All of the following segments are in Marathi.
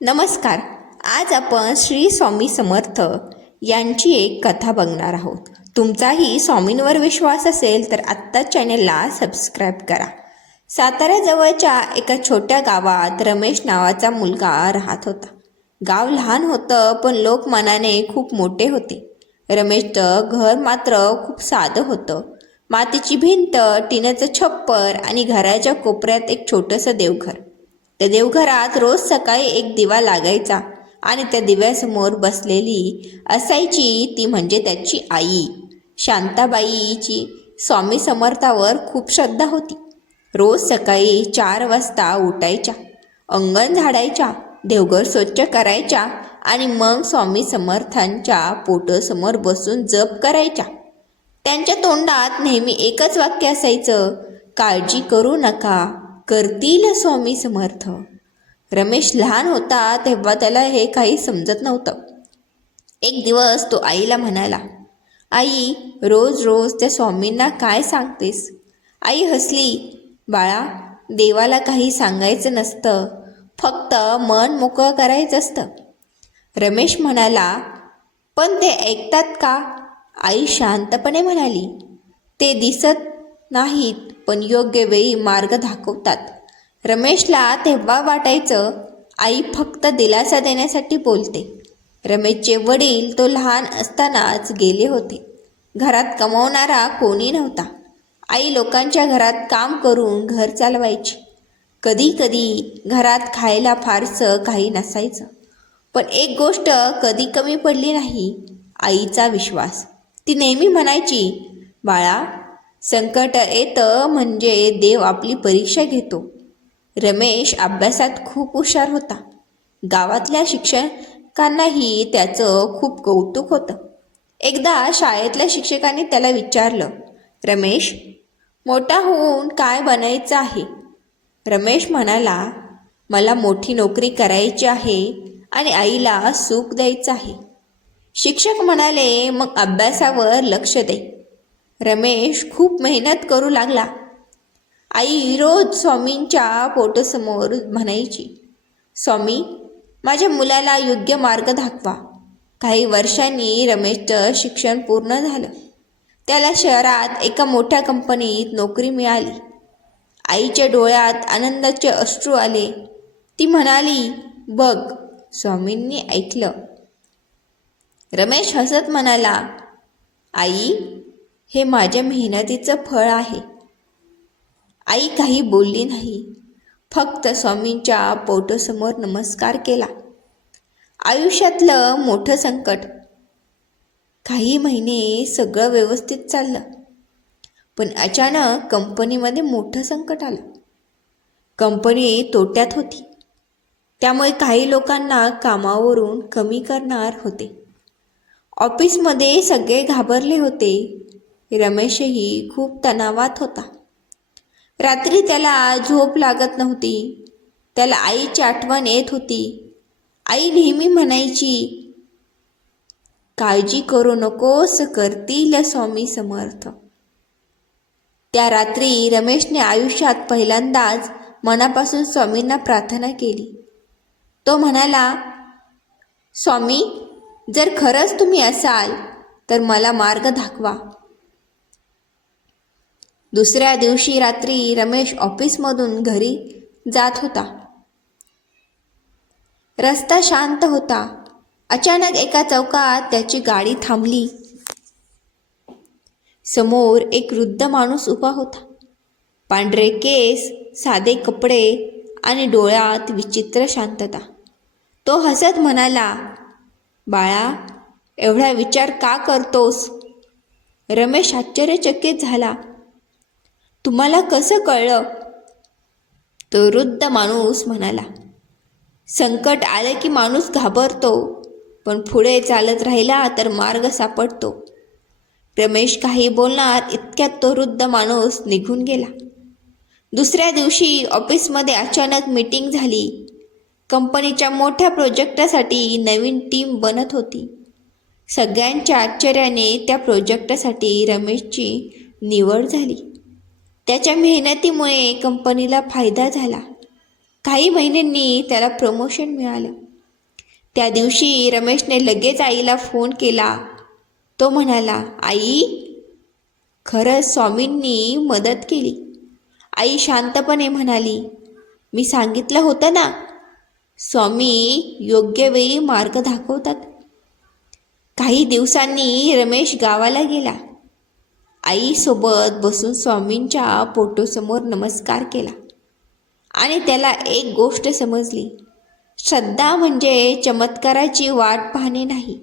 नमस्कार. आज आपण श्री स्वामी समर्थ यांची एक कथा बघणार आहोत. तुमचाही स्वामींवर विश्वास असेल तर आत्ताच चॅनेलला सबस्क्राईब करा. साताऱ्याजवळच्या एका छोट्या गावात रमेश नावाचा मुलगा राहत होता. गाव लहान होतं पण लोक मनाने खूप मोठे होते. रमेशचं घर मात्र खूप साधं होतं. मातीची भिंत, टिनाचं छप्पर आणि घराच्या कोपऱ्यात एक छोटंसं देवघर. त्या देवघरात रोज सकाळी एक दिवा लागायचा आणि त्या दिव्यासमोर बसलेली असायची ती म्हणजे त्याची आई. शांताबाईची स्वामी समर्थावर खूप श्रद्धा होती. रोज सकाळी 4 वाजता उठायच्या, अंगण झाडायच्या, देवघर स्वच्छ करायच्या आणि मग स्वामी समर्थांच्या फोटोसमोर बसून जप करायच्या. त्यांच्या तोंडात नेहमी एकच वाक्य असायचं, काळजी करू नका, करतील स्वामी समर्थ. रमेश लहान होता तेव्हा त्याला हे काही समजत नव्हतं. एक दिवस तो आईला म्हणाला, आई, रोज रोज त्या स्वामींना काय सांगतेस? आई हसली, बाळा, देवाला काही सांगायचं नसतं, फक्त मन मोकळं करायचं असतं. रमेश म्हणाला, पण ते ऐकतात का? आई शांतपणे म्हणाली, ते दिसत नाहीत पण योग्य वेळी मार्ग दाखवतात. रमेशला तेव्हा वाटायचं आई फक्त दिलासा देण्यासाठी बोलते. रमेशचे वडील तो लहान असतानाच गेले होते. घरात कमावणारा कोणी नव्हता. आई लोकांच्या घरात काम करून घर चालवायची. कधी कधी घरात खायला फारसं काही नसायचं, पण एक गोष्ट कधी कमी पडली नाही, आईचा विश्वास. ती नेहमी म्हणायची, बाळा, संकट येतं म्हणजे देव आपली परीक्षा घेतो. रमेश अभ्यासात खूप हुशार होता. गावातल्या शिक्षकांनाही त्याचं खूप कौतुक होतं. एकदा शाळेतल्या शिक्षकांनी त्याला विचारलं, रमेश, मोठा होऊन काय बनायचं आहे? रमेश म्हणाला, मला मोठी नोकरी करायची आहे आणि आईला सुख द्यायचं आहे. शिक्षक म्हणाले, मग अभ्यासावर लक्ष दे. रमेश खूप मेहनत करू लागला. आई रोज स्वामींच्या फोटोसमोर म्हणायची, स्वामी, माझ्या मुलाला योग्य मार्ग दाखवा. काही वर्षांनी रमेशचं शिक्षण पूर्ण झालं. त्याला शहरात एका मोठ्या कंपनीत नोकरी मिळाली. आईच्या डोळ्यात आनंदाचे अश्रू आले. ती म्हणाली, बघ, स्वामींनी ऐकलं. रमेश हसत म्हणाला, आई, हे माझ्या मेहनतीचं फळ आहे. आई काही बोलली नाही, फक्त स्वामींच्या फोटोसमोर नमस्कार केला. आयुष्यातलं मोठं संकट. काही महिने सगळं व्यवस्थित चाललं, पण अचानक कंपनीमध्ये मोठं संकट आलं. कंपनी तोट्यात होती, त्यामुळे काही लोकांना कामावरून कमी करणार होते. ऑफिसमध्ये सगळे घाबरले होते. रमेशही खूप तणावात होता. रात्री त्याला झोप लागत नव्हती. त्याला आईची आठवण येत होती. आई नेहमी म्हणायची, काळजी करू नकोस, करतील स्वामी समर्थ. त्या रात्री रमेशने आयुष्यात पहिल्यांदाच मनापासून स्वामींना प्रार्थना केली. तो म्हणाला, स्वामी, जर खरंच तुम्ही असाल तर मला मार्ग दाखवा. दुसऱ्या दिवशी रात्री रमेश ऑफिसमधून घरी जात होता. रस्ता शांत होता. अचानक एका चौकात त्याची गाडी थांबली. समोर एक वृद्ध माणूस उभा होता. पांढरे केस, साधे कपडे आणि डोळ्यात विचित्र शांतता. तो हसत म्हणाला, बाळा, एवढा विचार का करतोस? रमेश आश्चर्यचकित झाला. तुम्हाला कसं कळलं? तो वृद्ध माणूस म्हणाला, संकट आलं की माणूस घाबरतो, पण पुढे चालत राहिला तर मार्ग सापडतो. रमेश काही बोलणार इतक्यात तो वृद्ध माणूस निघून गेला. दुसऱ्या दिवशी ऑफिसमध्ये अचानक मीटिंग झाली. कंपनीच्या मोठ्या प्रोजेक्टसाठी नवीन टीम बनत होती. सगळ्यांच्या आश्चर्याने त्या प्रोजेक्टसाठी रमेशची निवड झाली. त्याच्या मेहनतीमुळे कंपनीला फायदा झाला. काही महिन्यांनी त्याला प्रमोशन मिळालं. त्या दिवशी रमेशने लगेच आईला फोन केला. तो म्हणाला, आई, खरंच स्वामींनी मदत केली. आई शांतपणे म्हणाली, मी सांगितलं होतं ना, स्वामी योग्य वेळी मार्ग दाखवतात. काही दिवसांनी रमेश गावाला गेला. आईसोबत बसून स्वामींच्या फोटोसमोर नमस्कार केला आणि त्याला एक गोष्ट समजली. श्रद्धा म्हणजे चमत्काराची वाट पाहणे नाही,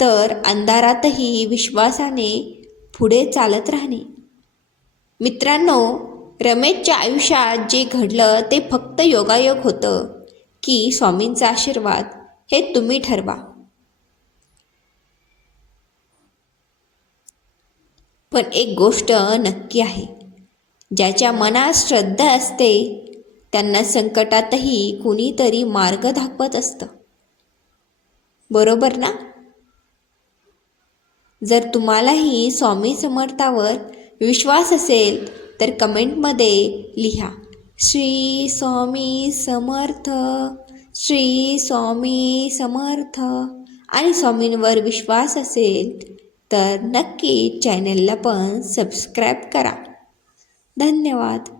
तर अंधारातही विश्वासाने पुढे चालत राहणे. मित्रांनो, रमेशच्या आयुष्यात जे घडलं ते फक्त योगायोग होतं की स्वामींचा आशीर्वाद, हे तुम्ही ठरवा. पण एक गोष्ट नक्की आहे, ज्याच्या मनात श्रद्धा असते त्यांना संकटातही कुणीतरी मार्ग दाखवत असतं. बरोबर ना? जर तुम्हालाही स्वामी समर्थावर विश्वास असेल तर कमेंटमध्ये लिहा, श्री स्वामी समर्थ, श्री स्वामी समर्थ. आणि स्वामींवर विश्वास असेल तर नक्की चॅनलला पण सबस्क्राईब करा. धन्यवाद.